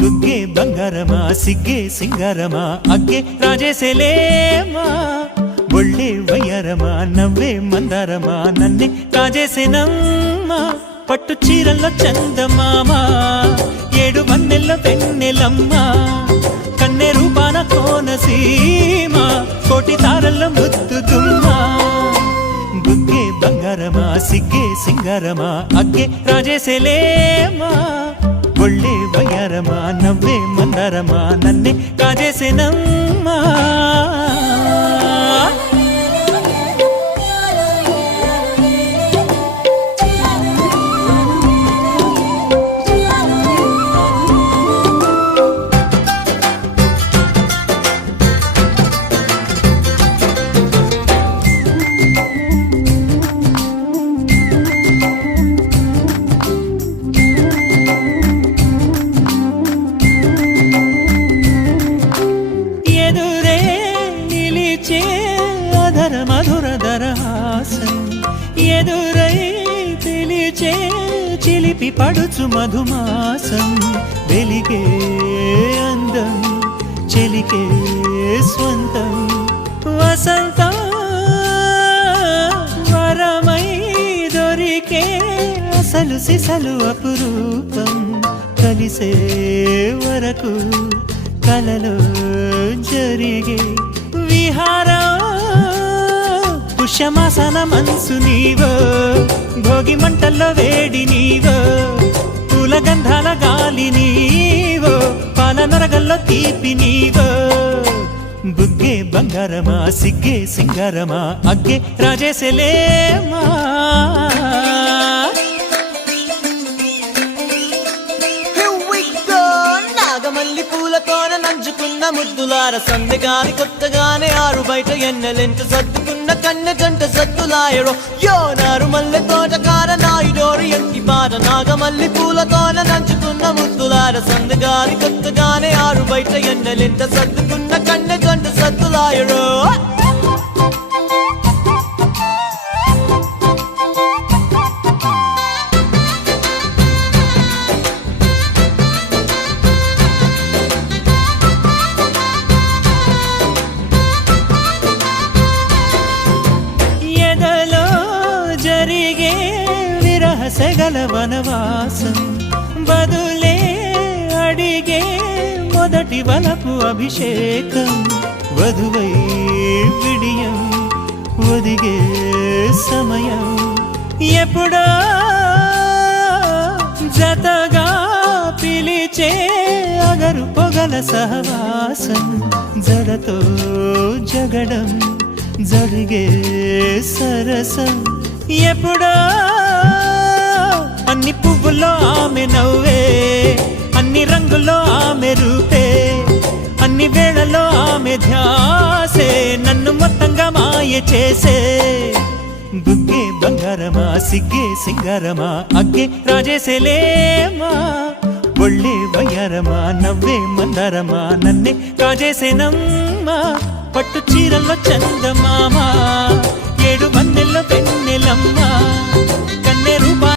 బుగ్గే బంగారమా సిగ్గే సింగారమా అగ్గే రాజేసేలేమా ఒళ్ళే వయ్యారమా నవ్వే మందారమా నన్నే కాజేసేనమ్మా పట్టు చీరల్లో చందమామా ఏడు వన్నెల్లో వెన్నెలమ్మా కన్నె రూపాన కోనసీమ కోటి తారల్లో ముద్దుతుమ్మా బుగ్గే బంగారమా సిగ్గే సింగారమా అగ్గే రాజేసేలేమా ఒళ్ళే వయ్యారమా నవ్వే మందారమా నన్నే కాజేసేనమ్మా మధురధరహాసం ఎదురై పిలిచే చిలిపి పడుచు మధుమాసం వెలిగే అందం చెలికే స్వంతం వసంతం వరమై దొరికే అసలు సిసలు అపురూపం కలిసే వరకు కలలో జరిగే విహారం పుష్యమాసన మనసు నీవో భోగి మంటల్లో వేడి నీవో పూల గంధాల గాలి నీవో పాల నరగల్లో తీపి నీవో బుగ్గే బంగారమా సిగ్గే సింగారమా అగ్గే రాజేసేలేమా మల్లి పూలతోన నంచుకున్న ముద్దులార సందెగాని కొత్తగానే ఆరు బయట ఎన్నెలెంట సర్దుకున్న కన్నె జంట సద్దులాయడో యోనారు మల్లె తోటకార నాయుడోరు ఎంకి బాట నాగమల్లి పూలతోన నంచుకున్న ముద్దులార సందెగాని కొత్తగానే ఆరు బయట ఎన్నెలెంట సర్దుకున్న కన్నె జంట సద్దులాయడో సెగల వనవాసం బదులే అడిగే మొదటి వలపు అభిషేకం వధువై విడియం ఒదిగే సమయం ఎప్పుడో జతగా పిలిచే అగరు పొగల సహవాసం జడతో జగడం జరిగే సరసం ఎప్పుడో అన్ని పువ్వుల్లో ఆమె నవ్వే అన్ని రంగుల్లో ఆమె రూపే అన్ని వేళల్లో ఆమె ధ్యాసే నన్ను మొత్తంగా మాయ చేసే బుగ్గే బంగారమా సిగ్గే సింగారమా అగ్గే రాజేసేలేమా ఒళ్ళే వయ్యారమా నవ్వే మందారమా నన్నే కాజేసేనమ్మా పట్టు చీరల్లో చందమామా